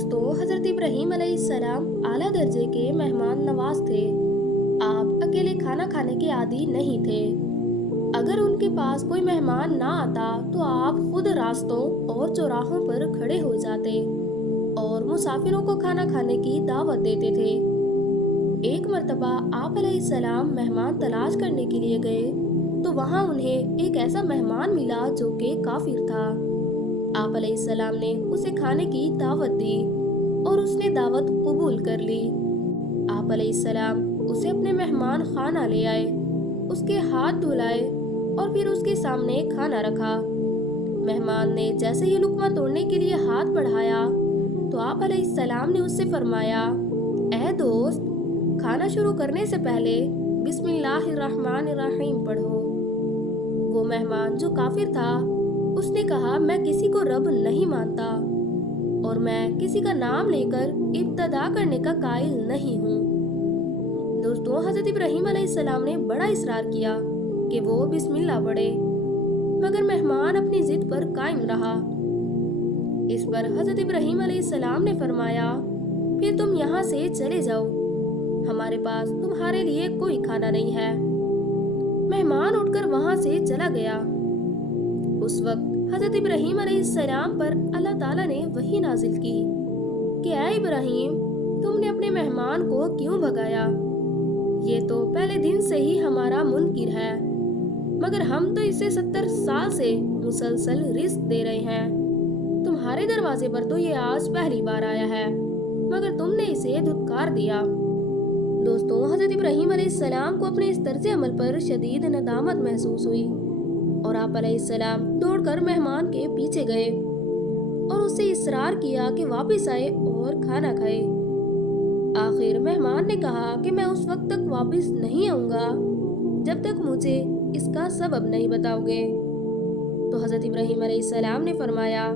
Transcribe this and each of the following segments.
दोस्तों, हजरत इब्राहीम अलैहिस्सलाम आला दर्जे के मेहमान नवाज थे। आप अकेले खाना खाने के आदी नहीं थे। अगर उनके पास कोई मेहमान ना आता तो आप खुद रास्तों और चौराहों पर खड़े हो जाते और मुसाफिरों को खाना खाने की दावत देते थे। एक मर्तबा आप अलैहिस्सलाम मेहमान तलाश करने के लिए गए तो वहां उन्हें एक ऐसा मेहमान मिला जो कि काफिर था। आप अलैहिस्सलाम ने उसे खाने की दावत दी और उसने दावत कबूल कर ली। आप अलैहिस्सलाम उसे अपने मेहमान खाना ले आए, उसके हाथ धुलाए और फिर उसके सामने खाना रखा। मेहमान ने जैसे ही लुक़मा तोड़ने के लिए हाथ बढ़ाया तो आप अलैहिस्सलाम ने उससे फरमाया, ऐ दोस्त, खाना शुरू करने से पहले बिस्मिल्लाहिर्रहमानिर्रहीम पढ़ो। वो मेहमान जो काफिर था उसने कहा, मैं किसी को रब नहीं मानता और मैं किसी का नाम लेकर इब्तदा करने का कायल नहीं हूँ। दोस्तों, हजरत इब्राहीम अलैहिस्सलाम ने बड़ा इसरार किया कि वो बिस्मिल्लाह पढ़े, मगर मेहमान अपनी जिद पर कायम रहा। इस पर हजरत इब्राहीम अलैहिस्सलाम ने फरमाया, फिर तुम यहाँ से चले जाओ, हमारे पास तुम्हारे लिए कोई खाना नहीं है। मेहमान उठकर वहां से चला गया। उस वक्त हजरत इब्राहीम अलैहिस्सलाम पर अल्लाह ताला ने वही नाजिल की कि ऐ इब्राहीम, तुमने अपने मेहमान को क्यों भगाया? ये तो पहले दिन से ही हमारा मुनकिर है, मगर हम तो इसे 70 साल से मुसलसल रिस्क दे रहे हैं। तुम्हारे दरवाजे पर तो ये आज पहली बार आया है, मगर तुमने इसे धुतकार दिया। दोस्तों, हजरत इब्राहीम अलैहिस्सलाम को अपने इस तर्ज अमल पर शदीद नदामत महसूस हुई और आप अलैहिस्सलाम दौड़कर मेहमान के पीछे गए और उससे इसरार किया कि वापस आए और खाना खाए। आखिर मेहमान ने कहा कि मैं उस वक्त तक वापस नहीं आऊंगा जब तक मुझे इसका सबब नहीं बताओगे। तो हजरत इब्राहीम अलैहिस्सलाम ने फरमाया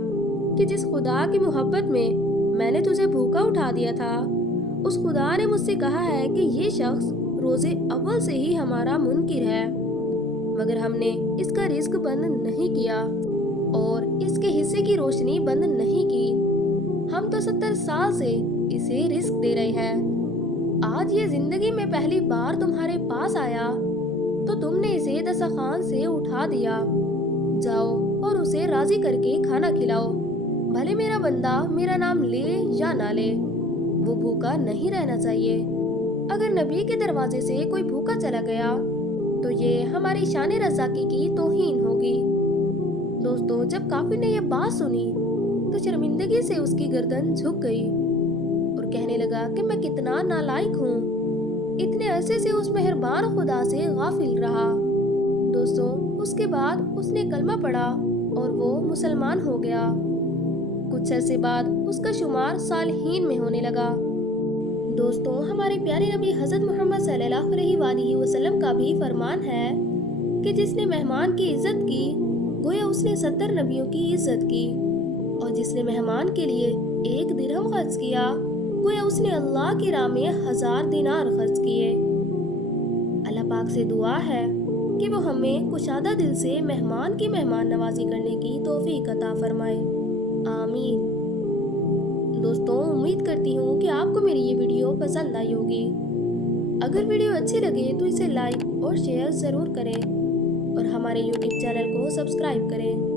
कि जिस खुदा की मोहब्बत में मैंने तुझे भूखा उठा दिया था, उस खुदा ने मुझसे कहा है कि ये शख्स रोजे अव्वल से ही हमारा मुनकिर है, मगर हमने इसका रिस्क बंद नहीं किया और इसके हिस्से की रोशनी बंद नहीं की। हम तो 70 साल से इसे रिस्क दे रहे हैं। आज ये जिंदगी में पहली बार तुम्हारे पास आया तो तुमने इसे दस्तरखान से उठा दिया। जाओ और उसे राजी करके खाना खिलाओ, भले मेरा बंदा मेरा नाम ले या ना ले, वो भूखा नहीं रहना चाहिए। अगर नबी के दरवाजे से कोई भूखा चला गया तो ये हमारी शान रज़ाकी की तौहीन होगी। दोस्तों, जब काफिर ने ये बात सुनी तो शर्मिंदगी से उसकी गर्दन झुक गई और कहने लगा कि मैं कितना नालायक हूँ, इतने अरसे से उस मेहरबान खुदा से गाफिल रहा। दोस्तों, उसके बाद उसने कलमा पढ़ा और वो मुसलमान हो गया। कुछ अरसे बाद उसका शुमार सालिहीन में होने लगा। दोस्तों, हमारे प्यारे नबी हजरत मोहम्मद सल्लल्लाहु अलैहि वसल्लम का भी फरमान है कि जिसने मेहमान की इज्जत की गोया उसने 70 नबियों की इज्जत की, और जिसने मेहमान के लिए 1 दिरहम खर्च किया गोया उसने अल्लाह की राह में 1000 दिनार खर्च किए। अल्लाह पाक से दुआ है कि वो हमें कुशादा दिल से मेहमान की मेहमान नवाजी करने की तौफीक अता फरमाए। आमीन। दोस्तों, उम्मीद करती हूँ कि आपको मेरी ये वीडियो पसंद आई होगी। अगर वीडियो अच्छी लगे तो इसे लाइक और शेयर ज़रूर करें और हमारे YouTube चैनल को सब्सक्राइब करें।